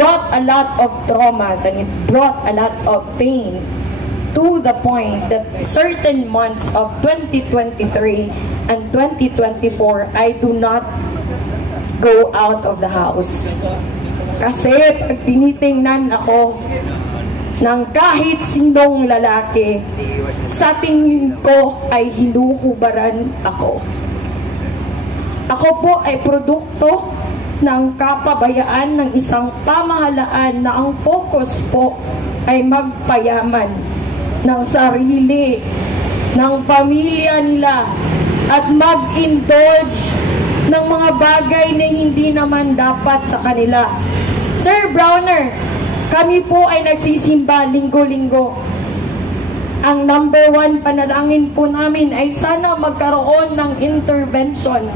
brought a lot of traumas and it brought a lot of pain to the point that certain months of 2023 and 2024, I do not go out of the house. Kasi pag tinitingnan ako ng kahit sinong lalaki, sa tingin ko ay hinuhubaran ako. Ako po ay produkto ng kapabayaan ng isang pamahalaan na ang focus po ay magpayaman ng sarili, ng pamilya nila, at mag-indulge ng mga bagay na hindi naman dapat sa kanila. Sir Browner, kami po ay nagsisimba linggo-linggo. Ang number 1 panalangin po namin ay sana magkaroon ng intervention.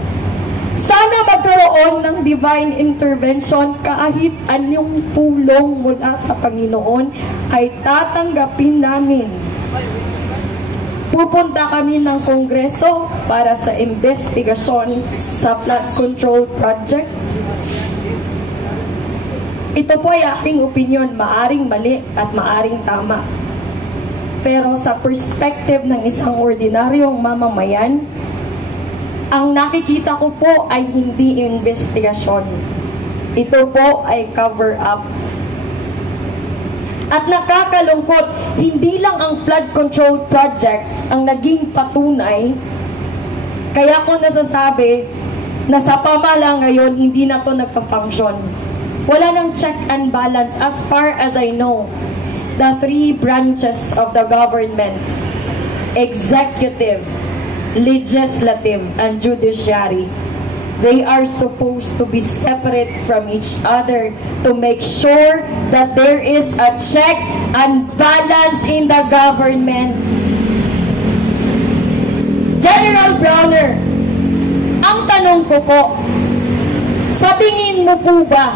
Sana magkaroon ng divine intervention, kahit anong tulong mula sa Panginoon ay tatanggapin namin. Pupunta kami ng Kongreso para sa investigasyon sa flood control project. Ito po ay aking opinion, maaring mali at maaring tama. Pero sa perspective ng isang ordinaryong mamamayan, ang nakikita ko po ay hindi investigasyon. Ito po ay cover-up. At nakakalungkot, hindi lang ang flood control project ang naging patunay. Kaya ko nasasabi na sa pamala ngayon, hindi na to nagpa-function. Wala nang check and balance as far as I know. The 3 branches of the government, executive, legislative, and judiciary, they are supposed to be separate from each other to make sure that there is a check and balance in the government. General Browner, ang tanong ko po, sa tingin mo po ba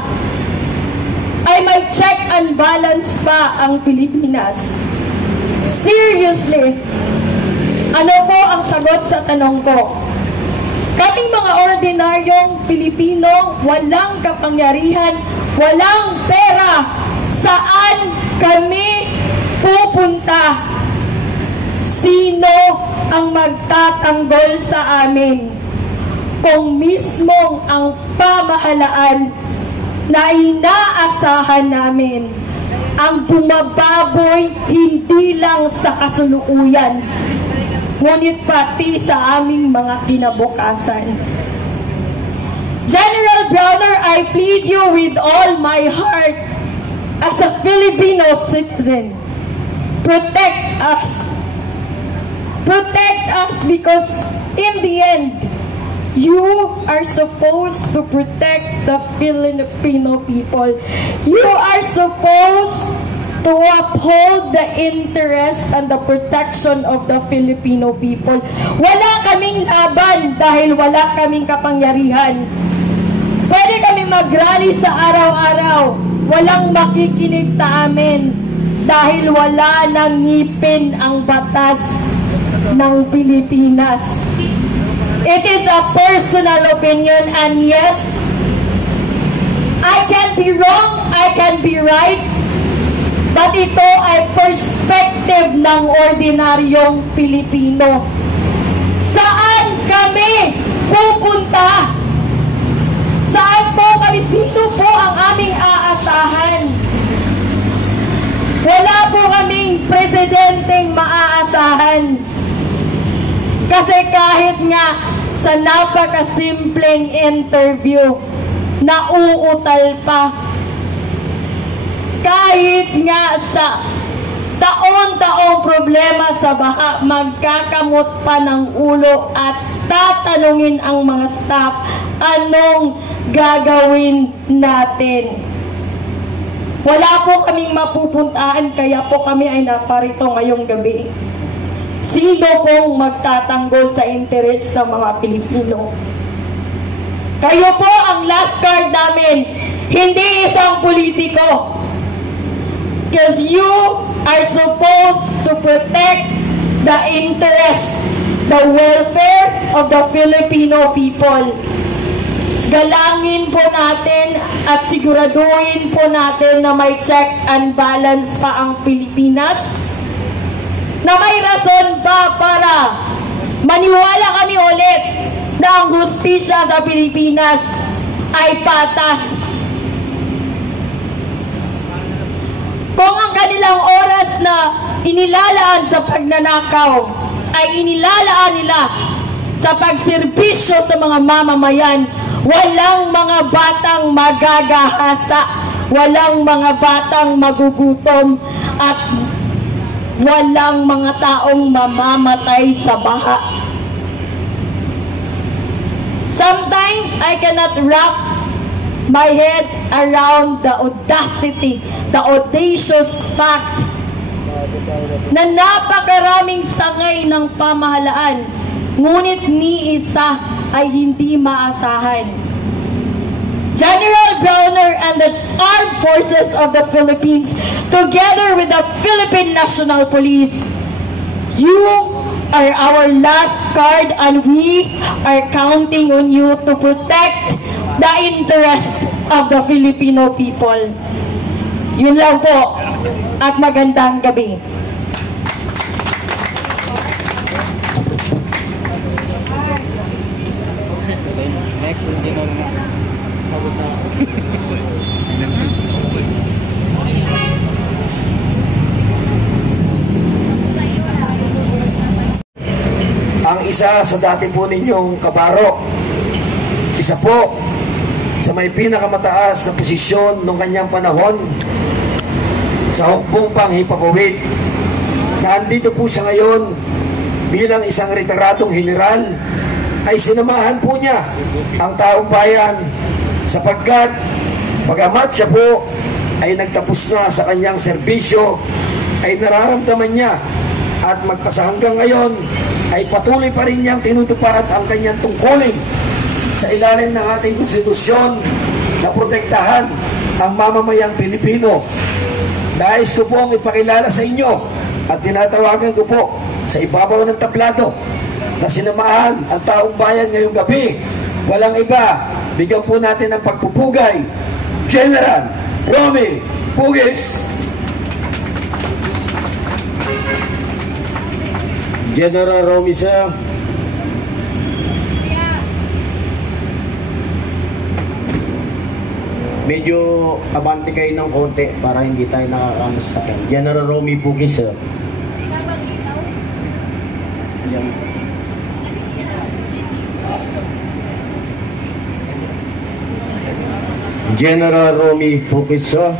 ay may check and balance pa ang Pilipinas? Seriously? Ano po ang sagot sa tanong ko? Kaming mga ordinaryong Pilipino, walang kapangyarihan, walang pera. Saan kami pupunta? Sino ang magtatanggol sa amin? Kung mismong ang pamahalaan na inaasahan namin ang bumababoy hindi lang sa kasulukuyan, ngunit pati sa aming mga kinabukasan. General Browner, I plead you with all my heart as a Filipino citizen, protect us. Protect us because in the end, you are supposed to protect the Filipino people. You are supposed to uphold the interest and the protection of the Filipino people. Wala kaming laban dahil wala kaming kapangyarihan. Pwede kaming mag-rally sa araw-araw. Walang makikinig sa amin dahil wala nang ngipin ang batas ng Pilipinas. It is a personal opinion, and yes, I can be wrong, I can be right, but ito ay perspective ng ordinaryong Pilipino. Saan kami pupunta? Saan po kami? Sino po ang aming aasahan? Wala po kaming presidenteng maaasahan. Kasi kahit nga sa napakasimpleng interview, nauutal pa. Kahit nga sa taon-taong problema sa baha, magkakamot pa ng ulo at tatanungin ang mga staff, anong gagawin natin? Wala po kaming mapupuntaan, kaya po kami ay naparito ngayong gabi. Sino pong magtatanggol sa interes sa mga Pilipino? Kayo po ang last card namin, hindi isang politiko. Because you are supposed to protect the interest, the welfare of the Filipino people. Galangin po natin at siguraduhin po natin na may check and balance pa ang Pilipinas, na may rason pa para maniwala kami ulit na ang hustisya sa Pilipinas ay patas. Kung ang kanilang oras na inilalaan sa pagnanakaw ay inilalaan nila sa pagserbisyo sa mga mamamayan, walang mga batang magagahasa, walang mga batang magugutom, at walang mga taong mamamatay sa baha. Sometimes I cannot wrap my head around the audacity, the audacious fact na napakaraming sangay ng pamahalaan, ngunit ni isa ay hindi maasahan. General Browner and the Armed Forces of the Philippines, together with the Philippine National Police, you are our last card, and we are counting on you to protect the interests of the Filipino people. Yun lang po, at magandang gabi. Next, hindi na pagod na. Ang isa sa dati po ninyong kabaro, isa po sa may pinakamataas na posisyon nung kanyang panahon sa hukbong panghipapawid, na andito po siya ngayon bilang isang retiradong general, ay sinamahan po niya ang taong bayan, sapagkat bagamat siya po ay nagtapos na sa kanyang serbisyo, ay nararamdaman niya at magpasa hanggang ngayon ay patuloy pa rin niyang tinutupad ang kanyang tungkulin sa ilalim ng ating konstitusyon na protektahan ang mamamayang Pilipino. Nais ko po ang ipakilala sa inyo at tinatawagan ko po sa ibabaw ng tablado na sinamahan ang taong bayan ngayong gabi. Walang iba, bigyan po natin ng pagpupugay, General Romy Pugis. General Romy, sir. Medyo abante kayo ng konti para hindi tayo nakakamas sa akin. General Romy Pugis, sir. General Romy Pugis, sir.